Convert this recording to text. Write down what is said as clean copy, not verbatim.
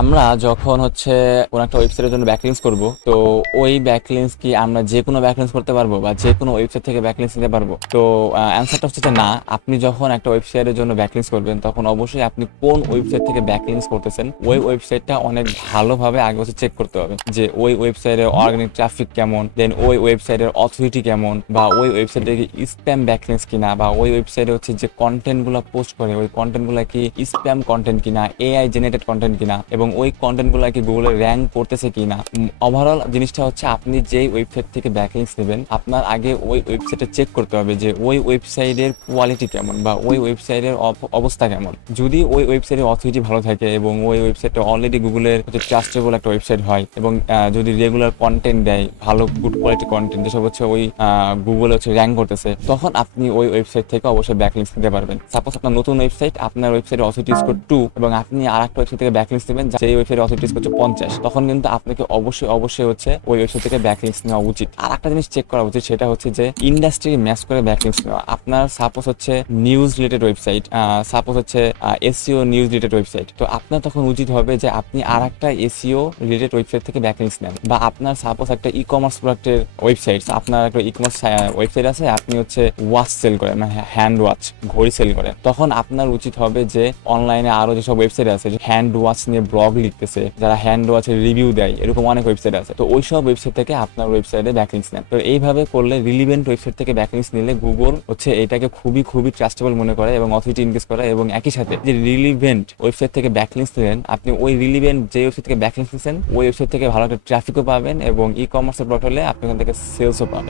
আমরা যখন হচ্ছে কোন একটা ওয়েবসাইটের জন্য ব্যাকলিংস করব, তো ওই ব্যাকলিংস কি আমরা যে কোনো ব্যাকলিংস করতে পারবো বা যে কোনো ওয়েবসাইট থেকে ব্যাকলিংস নিতে পারবো? তো অ্যান্সারটা হচ্ছে যে না। আপনি যখন একটা ওয়েবসাইটের জন্য ব্যাকলিংস করবেন, তখন অবশ্যই আপনি কোন ওয়েবসাইট থেকে ব্যাকলিংস করতেছেন ওই ওয়েবসাইটটা অনেক ভালোভাবে আগে হচ্ছে চেক করতে হবে যে ওই ওয়েবসাইটের অর্গানিক ট্রাফিক কেমন, দেন ওই ওয়েবসাইটের অথরিটি কেমন, বা ওই ওয়েবসাইটে কি স্প্যাম ব্যাকলিংস কিনা, বা ওই ওয়েবসাইটে হচ্ছে যে কন্টেন্টগুলো পোস্ট করে ওই কন্টেন্টগুলো কি স্প্যাম কন্টেন্ট কিনা, এআই জেনারেটেড কন্টেন্ট কিনা, এবং ওই কন্টেন্টগুলো কি গুগলে র্যাঙ্ক করতেছে কিনা। ওভারঅল জিনিসটা হচ্ছে আপনি যেই ওয়েবসাইট থেকে ব্যাকলিংস নেবেন, আপনার আগে ওই ওয়েবসাইটে চেক করতে হবে যে ওই ওয়েবসাইটের কোয়ালিটি কেমন বা ওই ওয়েবসাইটের অবস্থা কেমন। যদি ওই ওয়েবসাইটের অথরিটি ভালো থাকে এবং ওই ওয়েবসাইটটা অলরেডি গুগলের হচ্ছে ট্রাস্টেবল একটা ওয়েবসাইট হয়, এবং যদি রেগুলার কন্টেন্ট দেয়, ভালো গুড কোয়ালিটি কন্টেন্ট যেসব হচ্ছে ওই গুগলে হচ্ছে র্যাঙ্ক করতেছে, তখন আপনি ওই ওয়েবসাইট থেকে অবশ্যই ব্যাকলিংস নিতে পারবেন। সাপোজ আপনার নতুন ওয়েবসাইট, আপনার ওয়েবসাইটের অথরিটি স্কোর 2 এবং আপনি আর একটা ওয়েবসাইট থেকে ব্যাকলিংস নেবেন সেই ওয়েবসাইটের অথরিটি স্কোর হচ্ছে 50, তখন কিন্তু আপনাকে অবশ্যই হচ্ছে ওই ওয়েবসাইট থেকে ব্যাকলিংস নেওয়া উচিত। আর একটা জিনিস চেক করা উচিত, সেটা হচ্ছে যে ইন্ডাস্ট্রি ম্যাচ করে ব্যাকলিংস নেওয়া। আপনার সাপোজ হচ্ছে নিউজ রিলেটেড ওয়েবসাইট, সাপোজ হচ্ছে এসইও নিউজ রিলেটেড ওয়েবসাইট, তো আপনার তখন উচিত হবে যে আপনি আর একটা এসইও রিলেটেড ওয়েবসাইট থেকে ব্যাকলিংস নেন। বা আপনার সাপোজ একটা ই কমার্স প্রোডাক্টের ওয়েবসাইট, আপনার একটা ই কমার্স ওয়েবসাইট আছে, আপনি হচ্ছে ওয়াচ সেল করেন, মানে হ্যান্ড ওয়াচ, ঘড়ি সেল করেন, তখন আপনার উচিত হবে যে অনলাইনে আরো যেসব ওয়েবসাইট আছে হ্যান্ড ওয়াচ নিয়ে ব্লগ লিখতেছে, যারা হ্যান্ড ওয়াচের রিভিউ দেয়, এরকম অনেক ওয়েবসাইট আছে, তো ওইসব ওয়েবসাইট থেকে আপনার ওয়েবসাইটে ব্যাকলিংস নেন। তো এইভাবে করলে রিলিভেন্ট ওয়েবসাইট থেকে ব্যাকলিংস নিলে গুগল হচ্ছে এটাকে খুবই ট্রাস্টেবল মনে করে এবং অথরিটি ইনক্রিজ করে, এবং একই সাথে যে রিলিভেন্ট ওয়েবসাইট থেকে ব্যাকলিংস নিলেন, আপনি ওই রিলিভেন্ট যে ওয়েবসাইট থেকে ব্যাকলিংস নিচ্ছেন ওই ওয়েবসাইট থেকে ভালো একটা ট্রাফিকও পাবেন, এবং ই কমার্সের প্রোডাক্ট হলে আপনি ওখান থেকে সেলসও পাবেন।